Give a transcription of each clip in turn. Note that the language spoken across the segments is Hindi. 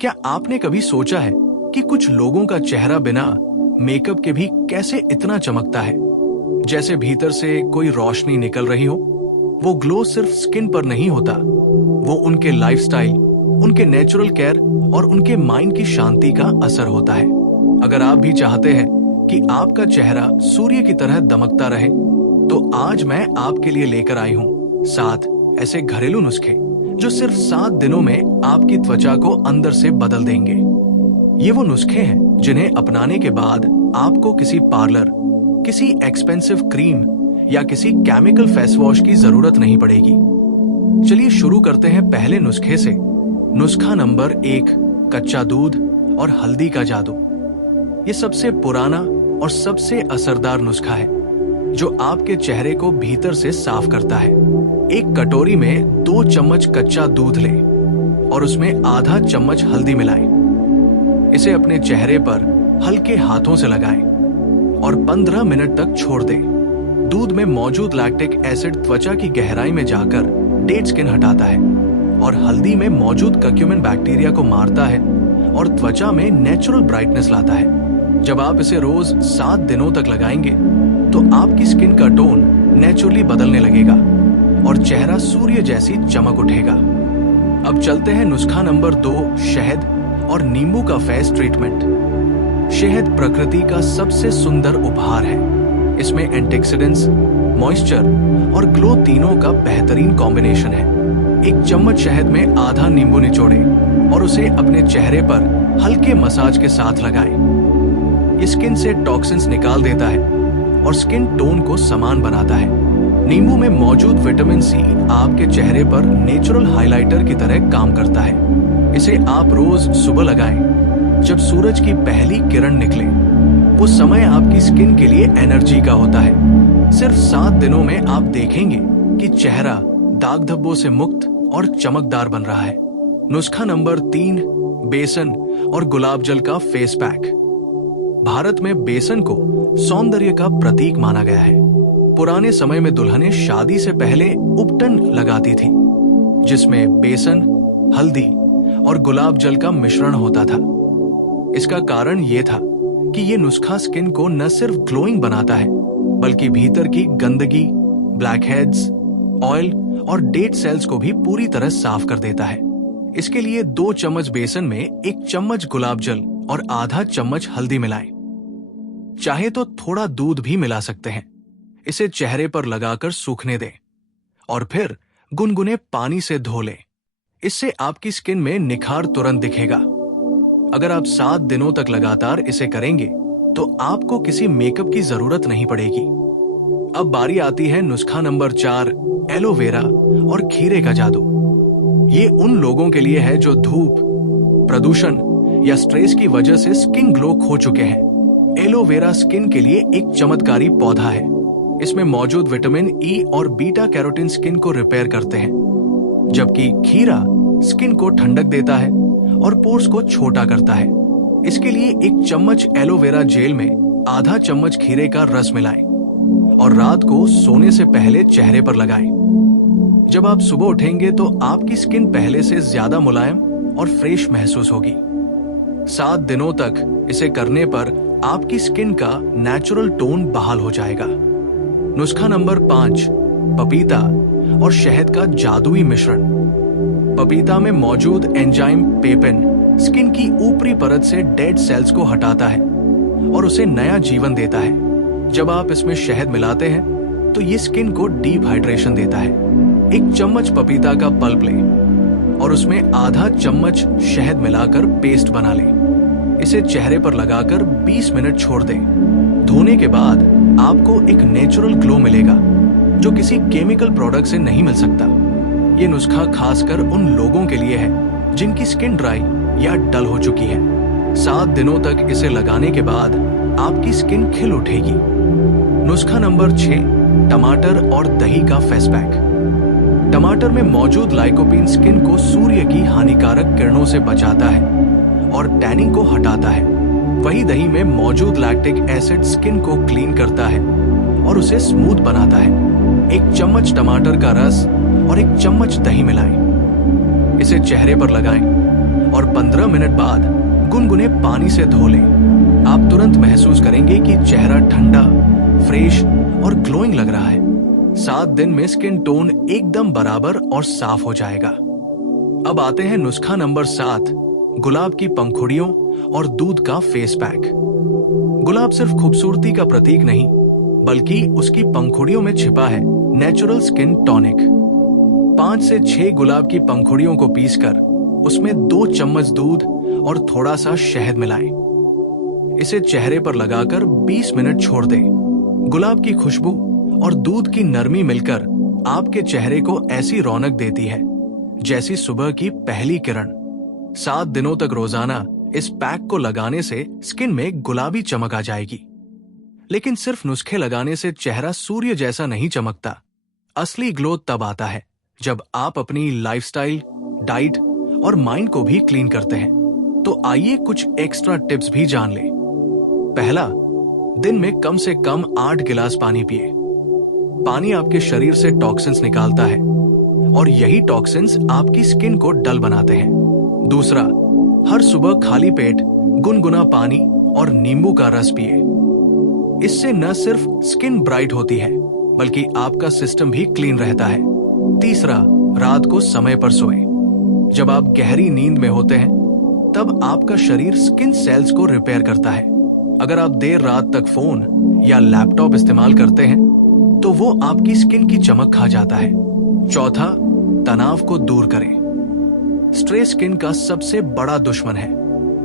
क्या आपने कभी सोचा है कि कुछ लोगों का चेहरा बिना मेकअप के भी कैसे इतना चमकता है, जैसे भीतर से कोई रोशनी निकल रही हो। वो ग्लो सिर्फ स्किन पर नहीं होता, वो उनके लाइफस्टाइल, उनके नेचुरल केयर और उनके माइंड की शांति का असर होता है। अगर आप भी चाहते हैं कि आपका चेहरा सूर्य की तरह दमकता रहे, तो आज मैं आपके लिए लेकर आई हूँ 7 ऐसे घरेलू नुस्खे जो सिर्फ 7 दिनों में आपकी त्वचा को अंदर से बदल देंगे। ये वो नुस्खे हैं जिन्हें अपनाने के बाद आपको किसी पार्लर, किसी एक्सपेंसिव क्रीम या किसी केमिकल फेस वॉश की जरूरत नहीं पड़ेगी। चलिए शुरू करते हैं पहले नुस्खे से। नुस्खा नंबर 1, कच्चा दूध और हल्दी का जादू। ये सबसे पुराना और सबसे असरदार नुस्खा है जो आपके चेहरे को भीतर से साफ करता है। एक कटोरी में 2 चम्मच कच्चा दूध लें और उसमें आधा चम्मच हल्दी मिलाएं। इसे अपने चेहरे पर हल्के हाथों से लगाएं और 15 मिनट तक छोड़ दें। दूध में मौजूद लैक्टिक एसिड त्वचा की गहराई में जाकर डेड स्किन हटाता है और हल्दी में मौजूद कर्क्यूमिन बैक्टीरिया को मारता है और त्वचा में नेचुरल ब्राइटनेस लाता है। जब आप इसे रोज 7 दिनों तक लगाएंगे तो आपकी स्किन का टोन नेचुरली बदलने लगेगा और चेहरा सूर्य जैसी चमक उठेगा। अब चलते हैं नुस्खा नंबर 2, शहद और नींबू का फेस ट्रीटमेंट। शहद प्रकृति का सबसे सुंदर उपहार है। इसमें एंटीऑक्सीडेंट्स, मॉइस्चर और ग्लो तीनों का बेहतरीन कॉम्बिनेशन है। एक चम्मच शहद में आधा नींबू निचोड़ें और उसे अपने चेहरे पर हल्के मसाज के साथ लगाएं। ये स्किन से टॉक्सिन्स निकाल देता है और स्किन टोन को समान बनाता है। नींबू में मौजूद विटामिन सी आपके चेहरे पर नेचुरल हाइलाइटर की तरह काम करता है। इसे आप रोज सुबह लगाएं जब सूरज की पहली किरण निकले। वो समय आपकी स्किन के लिए एनर्जी का होता है। सिर्फ 7 दिनों में आप देखेंगे कि चेहरा दाग धब्बों से मुक्त और चमकदार बन रहा है। नुस्खा नंबर 3, बेसन और गुलाब जल का फेस पैक। भारत में बेसन को सौंदर्य का प्रतीक माना गया है। पुराने समय में दुल्हनें शादी से पहले उपटन लगाती थी, जिसमें बेसन, हल्दी और गुलाब जल का मिश्रण होता था। इसका कारण यह था कि यह नुस्खा स्किन को न सिर्फ ग्लोइंग बनाता है, बल्कि भीतर की गंदगी, ब्लैक हेड्स, ऑयल और डेड सेल्स को भी पूरी तरह साफ कर देता है। इसके लिए 2 चम्मच बेसन में 1 चम्मच गुलाब जल और आधा चम्मच हल्दी मिलाएं। चाहे तो थोड़ा दूध भी मिला सकते हैं। इसे चेहरे पर लगाकर सूखने दें और फिर गुनगुने पानी से धो लें। इससे आपकी स्किन में निखार तुरंत दिखेगा। अगर आप 7 दिनों तक लगातार इसे करेंगे तो आपको किसी मेकअप की जरूरत नहीं पड़ेगी। अब बारी आती है नुस्खा नंबर 4, एलोवेरा और खीरे का जादू। ये उन लोगों के लिए है जो धूप, प्रदूषण या स्ट्रेस की वजह से स्किन ग्लो खो चुके हैं। एलोवेरा स्किन के लिए एक चमत्कारी पौधा है। इसमें मौजूद विटामिन ई और बीटा कैरोटीन स्किन को रिपेयर करते हैं, जबकि खीरा स्किन को ठंडक देता है और पोर्स को छोटा करता है। इसके लिए 1 चम्मच एलोवेरा जेल में आधा चम्मच खीरे का रस मिलाएं और रात को सोने से पहले चेहरे पर लगाएं। जब आप सुबह उठेंगे तो आपकी स्किन पहले से ज्यादा मुलायम और फ्रेश महसूस होगी। 7 दिनों तक इसे करने पर आपकी स्किन का नेचुरल टोन बहाल हो जाएगा। नुस्खा नंबर 5, पपीता और शहद का जादुई मिश्रण। पपीता में मौजूद एंजाइम पेपेन स्किन की ऊपरी परत से डेड सेल्स को हटाता है और उसे नया जीवन देता है। जब आप इसमें शहद मिलाते हैं तो ये स्किन को डीप हाइड्रेशन देता है। 1 चम्मच पपीता का पल्प लें और उसमें आधा चम्मच शहद मिलाकर पेस्ट बना लें। इसे चेहरे पर लगाकर 20 मिनट छोड़ दें। धोने के बाद आपको एक नेचुरल ग्लो मिलेगा जो किसी केमिकल प्रोडक्ट से नहीं मिल सकता। ये नुस्खा खासकर उन लोगों के लिए है जिनकी स्किन ड्राई या डल हो चुकी है। 7 दिनों तक इसे लगाने के बाद आपकी स्किन खिल उठेगी। नुस्खा नंबर 6, टमाटर और दही का फेस पैक। टमाटर में मौजूद लाइकोपीन स्किन को सूर्य की हानिकारक किरणों से बचाता है और टैनिंग को हटाता है। वही दही में मौजूद लैक्टिक एसिड स्किन को क्लीन करता है और उसे स्मूथ बनाता है। 1 चम्मच टमाटर का रस और 1 चम्मच दही मिलाएं। इसे चेहरे पर लगाएं और 15 मिनट बाद गुनगुने पानी से धो लें। आप तुरंत महसूस करेंगे कि चेहरा ठंडा, फ्रेश और ग्लोइंग लग रहा है। 7 दिन में स्किन टोन एकदम बराबर और साफ हो जाएगा। अब आते हैं नुस्खा नंबर 7, गुलाब की पंखुड़ियों और दूध का फेस पैक। गुलाब सिर्फ खूबसूरती का प्रतीक नहीं, बल्कि उसकी पंखुड़ियों में छिपा है नेचुरल स्किन टॉनिक। 5 से 6 गुलाब की पंखुड़ियों को पीसकर उसमें 2 चम्मच दूध और थोड़ा सा शहद मिलाएं। इसे चेहरे पर लगाकर 20 मिनट छोड़ दें। गुलाब की खुशबू और दूध की नरमी मिलकर आपके चेहरे को ऐसी रौनक देती है जैसी सुबह की पहली किरण। 7 दिनों तक रोजाना इस पैक को लगाने से स्किन में गुलाबी चमक आ जाएगी। लेकिन सिर्फ नुस्खे लगाने से चेहरा सूर्य जैसा नहीं चमकता। असली ग्लो तब आता है जब आप अपनी लाइफस्टाइल, डाइट और माइंड को भी क्लीन करते हैं। तो आइए कुछ एक्स्ट्रा टिप्स भी जान लें। पहला, दिन में कम से कम 8 गिलास पानी पिए। पानी आपके शरीर से टॉक्सिन्स निकालता है और यही टॉक्सिन्स आपकी स्किन को डल बनाते हैं। दूसरा, हर सुबह खाली पेट गुनगुना पानी और नींबू का रस पिए। इससे न सिर्फ स्किन ब्राइट होती है, बल्कि आपका सिस्टम भी क्लीन रहता है। तीसरा, रात को समय पर सोएं। जब आप गहरी नींद में होते हैं, तब आपका शरीर स्किन सेल्स को रिपेयर करता है। अगर आप देर रात तक फोन या लैपटॉप इस्तेमाल करते हैं, तो वो आपकी स्किन की चमक खा जाता है। चौथा, तनाव को दूर करें। स्ट्रेस स्किन का सबसे बड़ा दुश्मन है।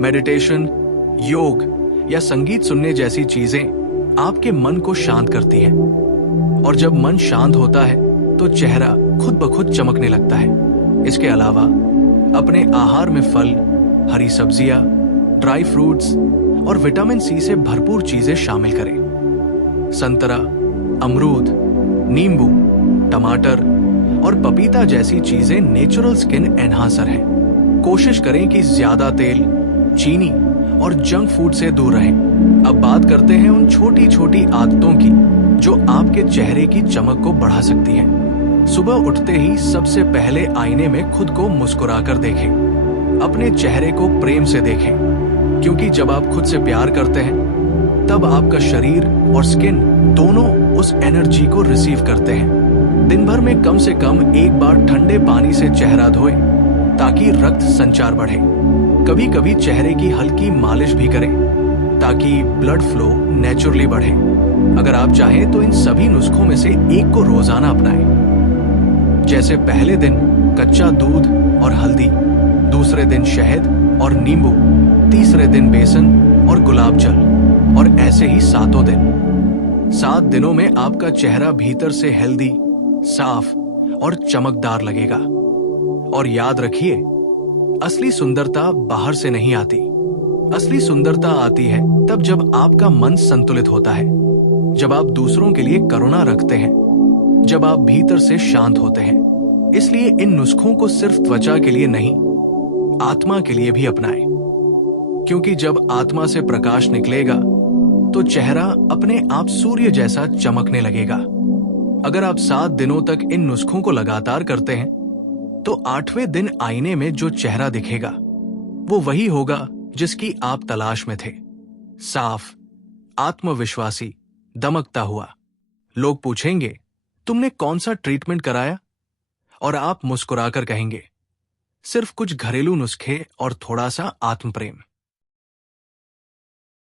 मेडिटेशन, योग या संगीत सुनने जैसी चीजें आपके मन को शांत करती है, और जब मन शांत होता है तो चेहरा खुद ब खुद चमकने लगता है। इसके अलावा अपने आहार में फल, हरी सब्जियां, ड्राई फ्रूट्स और विटामिन सी से भरपूर चीजें शामिल करें। संतरा, अमरूद, नींबू, टमाटर और पपीता जैसी चीजें नेचुरल स्किन एनहांसर हैं। कोशिश करें कि ज्यादा तेल, चीनी और जंक फूड से दूर रहें। अब बात करते हैं उन छोटी छोटी आदतों की जो आपके चेहरे की चमक को बढ़ा सकती है। सुबह उठते ही सबसे पहले आईने में खुद को मुस्कुराकर देखें। अपने चेहरे को प्रेम से देखें, क्योंकि जब आप खुद से प्यार करते हैं, तब आपका शरीर और स्किन दोनों उस एनर्जी को रिसीव करते हैं। दिन भर में कम से कम एक बार ठंडे पानी से चेहरा धोएं, ताकि रक्त संचार बढ़े। कभी कभी चेहरे की हल्की मालिश भी करें, ताकि ब्लड फ्लो नेचुरली बढ़े। अगर आप चाहें तो इन सभी नुस्खों में से एक को रोजाना अपनाएं। जैसे पहले दिन कच्चा दूध और हल्दी, दूसरे दिन शहद और नींबू, तीसरे दिन बेसन और गुलाब जल, और ऐसे ही 7 दिन। 7 दिनों में आपका चेहरा भीतर से हेल्दी, साफ और चमकदार लगेगा। और याद रखिए, असली सुंदरता बाहर से नहीं आती। असली सुंदरता आती है तब जब आपका मन संतुलित होता है, जब आप दूसरों के लिए करुणा रखते हैं, जब आप भीतर से शांत होते हैं। इसलिए इन नुस्खों को सिर्फ त्वचा के लिए नहीं, आत्मा के लिए भी अपनाएं, क्योंकि जब आत्मा से प्रकाश निकलेगा तो चेहरा अपने आप सूर्य जैसा चमकने लगेगा। अगर आप 7 दिनों तक इन नुस्खों को लगातार करते हैं, तो 8वें दिन आईने में जो चेहरा दिखेगा वो वही होगा जिसकी आप तलाश में थे। साफ, आत्मविश्वासी, दमकता हुआ। लोग पूछेंगे, तुमने कौन सा ट्रीटमेंट कराया? और आप मुस्कुराकर कहेंगे, सिर्फ कुछ घरेलू नुस्खे और थोड़ा सा आत्म प्रेम।